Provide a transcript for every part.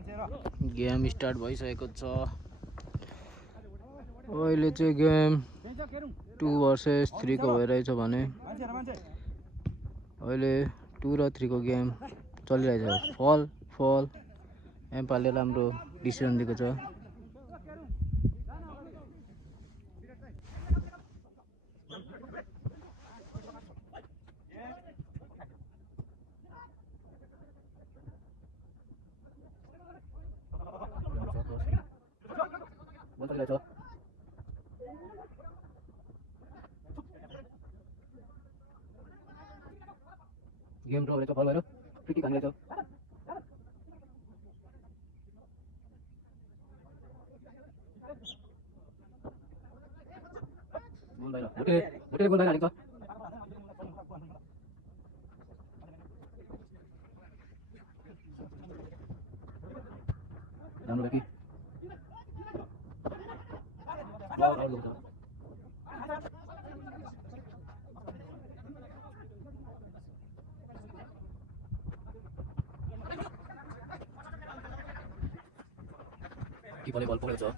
Game start भइसकेको छ। अहिले चाहिँ गेम 2 versus 3 को भइरहेछ भने अहिले 2 र 3 को गेम चलिरहेछ। फल एम्पायरले राम्रो डिसिजन दिएको छ। गेम ड्र भइरहेछ, फल भएर फ्री किक हानिरहेछ। गोल बाहिर, भोटेले गोल बाहिर हालेको छ। राम्रो बेकी किपरले बल पक्रेको छ।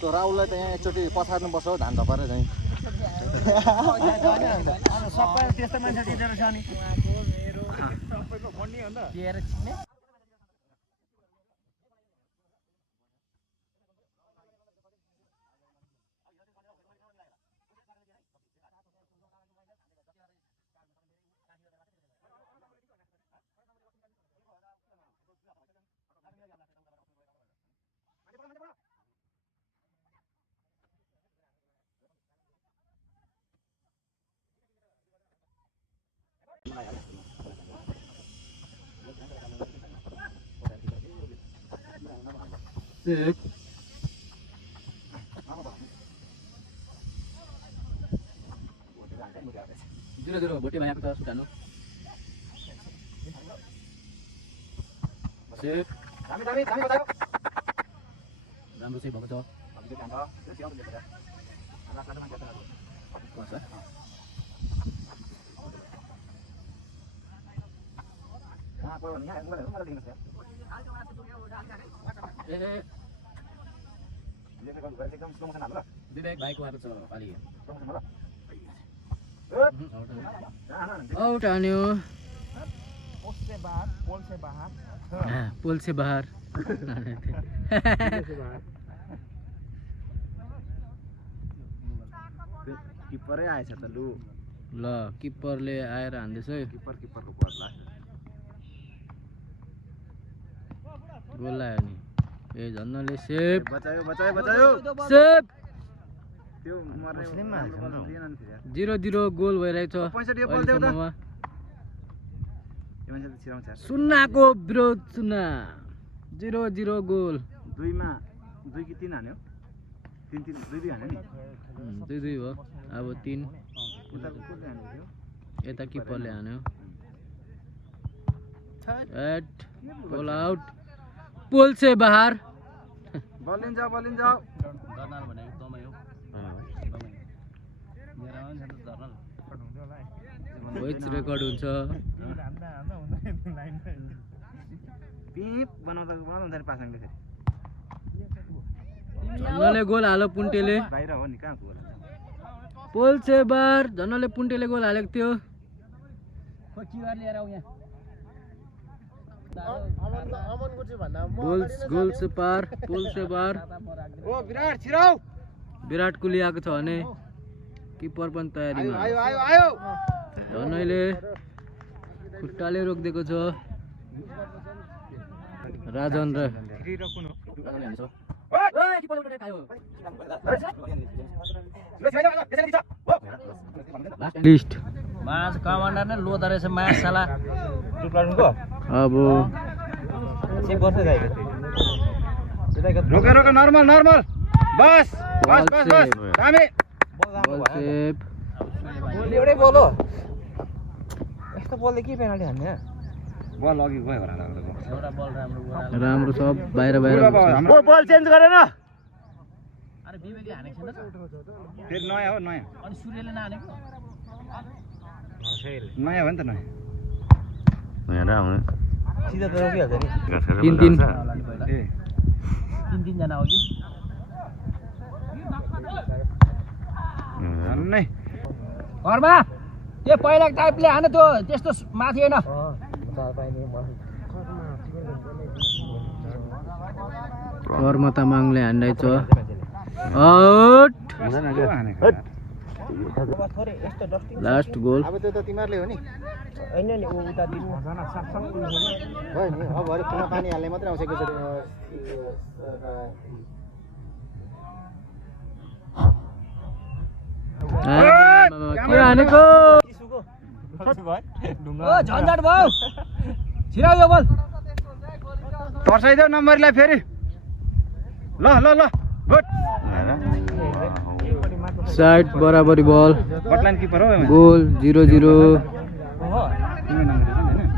तो राहुललाई त यहाँ एकचोटि पछार्नुपर्छ हौ, धान थपाएर चाहिँ। सबै त्यस्तो मान्छे दिँदो रहेछ नि। Sick. 0-0 भोटे भाइ आएको छ सुटानु। सेफ राम्रो सेफ भएको छ। विवेक भाइको आएको छ पालि। आउट आन्यो। पोल से बाहर किपरै आएछ त लु। ल किपरले आएर हान्दैछ है। किपरको बल लाग्छ। गोल लाग्यो नि। ए झन्नले सेफ बचायो। सेफ त्यो मर्ने दिएन नि फेरि। 0-0 गोल भइरहेछ। 65 बल देऊ त। यो मान्छे त छिराउँछ। सुन्नाको विरोध सुन्ना। 0-0 गोल। 2 मा 2 कि 3 हान्यो। 3 2 हान्यो नि। 2-2 हो। अब 3 उता कसले हान्यो त्यो? यता किपरले हान्यो। एट गोल आउट। पोल से बाहर। बलिन जाऊ दर्नाल भनेको दमै हो। भोइस रेकर्ड हुन्छ। पिप बनाउँदा पासाङले फेरि झन्नले गोल हाल्यो पुन्टेले। बाहिर हो नि कहाँ गोल हाल्छ। पोल से बाहर झन्नले पुन्टेले गोल हालेको थियो। गोल से पार पोल से बाहर। ओ विराट छिराउ। विराट कोहली आएको छ भने किपर पनि तयारीमा। आयो झन्नैले खुट्टाले रोकिदिएको छ। राजन र लिस्ट मास कमान्डर नै लोदा रहेछ मासला टुक्राउनुको अब चेक गर्छ जाइयो। रोक नर्मल बस दामी बल सेभ। गोल एउटै बल हो। यस्तो बलले के पेनाल्टी हान्ने? बल अघि गयो होला एउटा बल राम्रो राम्रो छ बाहिर बल चेन्ज गरेन। अरे विवेकले हानेको छैन त फेरि नयाँ हो नयाँ अनि सूर्यले नहानेको नयाँ हो नि त नयाँ यहाँ आउने सिधा त रोकिहाल्छ नि 3-3 ए 3 जना हो कि झन्नै घरमा त्यो पहिला टाइपले हाने त्यो त्यस्तो माथि होइन कर्म तामाङले हान्दैछ आउट लास्ट गोल अब त्यो त तिमीहरूले हो नि होइन नि ऊ उता दिनु भयो नि अब भरे पुनः पानी हाल्ने मात्रै आउँछ एकैचोटि के हानेको ओ झन्झट भयो छिराउ यो बल तर्साइदेऊ नम्बरलाई फेरि ल ल ल गुड साइड बराबरी बल बटलाइन किपर हो गोल 0-0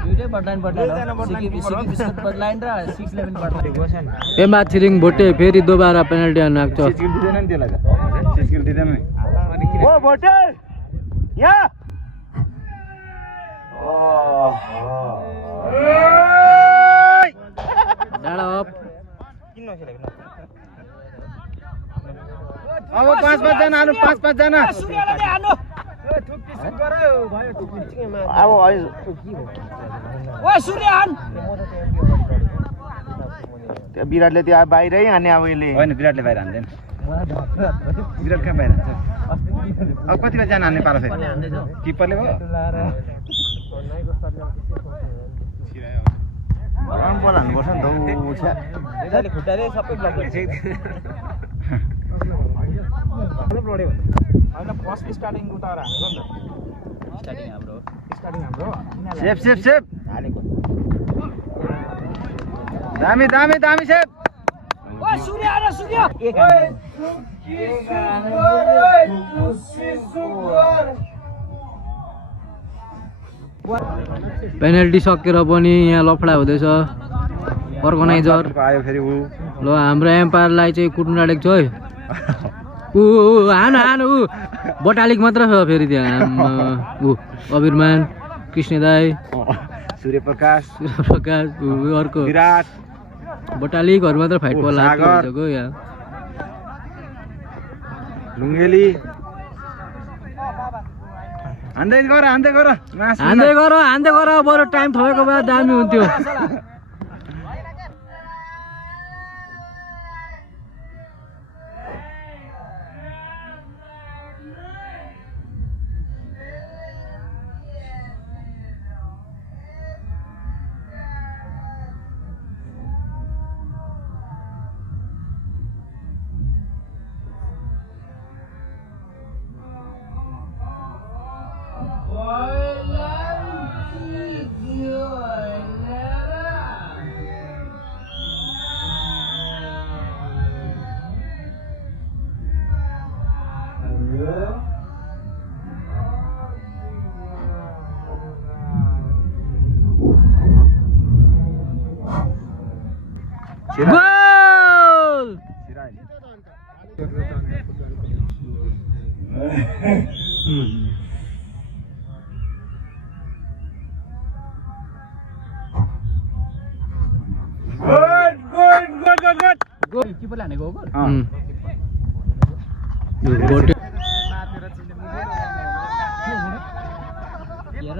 दुईटै बडलाइन हो सिक्किम बिस्कुट बडलाइन र 611 बडलाइन एमा थिरिङ भोटे फेरि दोबारा पेनल्टी हान्न आएको छ सिस्किल दिँदैन नि त्यसलाई त सिस्किल दिँदैन नि ओ भोटे यहाँ डाँडा अप अब 5-5 जना हाल्नु 5-5 जना सूर्यले हान्नु अब ओ सूर्य हान त्यो विराटले त्यो बाहिरै हान्ने अब यसले होइन विराटले बाहिर हान्दैन विराट कहाँ बाहिर हान्छ अब कति जना हान्ने पारो फेरि किपरले भयो बल हान्नुपर्छ नि त खुट्टाले सबै ब्लक गरिसक्यो होइन फर्स्ट स्टार्टिङ उता हानेको नि त स्टार्टिङ हाम्रो सेफ सेफ सेफ हालेको दामी दामी दामी सेफ ओ सूर्य हान सूर्य एक पेनल्टी सकेर पनि यहाँ लफडा हुँदैछ अर्गनाइजर आयो फेरि ऊ ल हाम्रो एम्पायरलाई चाहिँ कुट्नु आँटेको छ है ऊ हान हान ऊ बटालिक मात्र छ फेरि त्यहाँ ऊ अबिरमान कृष्ण दाई सूर्यप्रकाश अर्को विराट बटालिकहरू मात्र फाइट बल हालेको यहाँ लुङ्गेली हान्दै गर हान्दै गर बरु टाइम थपेको भए दामी हुन्थ्यो गोल गोल किपरले हानेको हो गोल हेर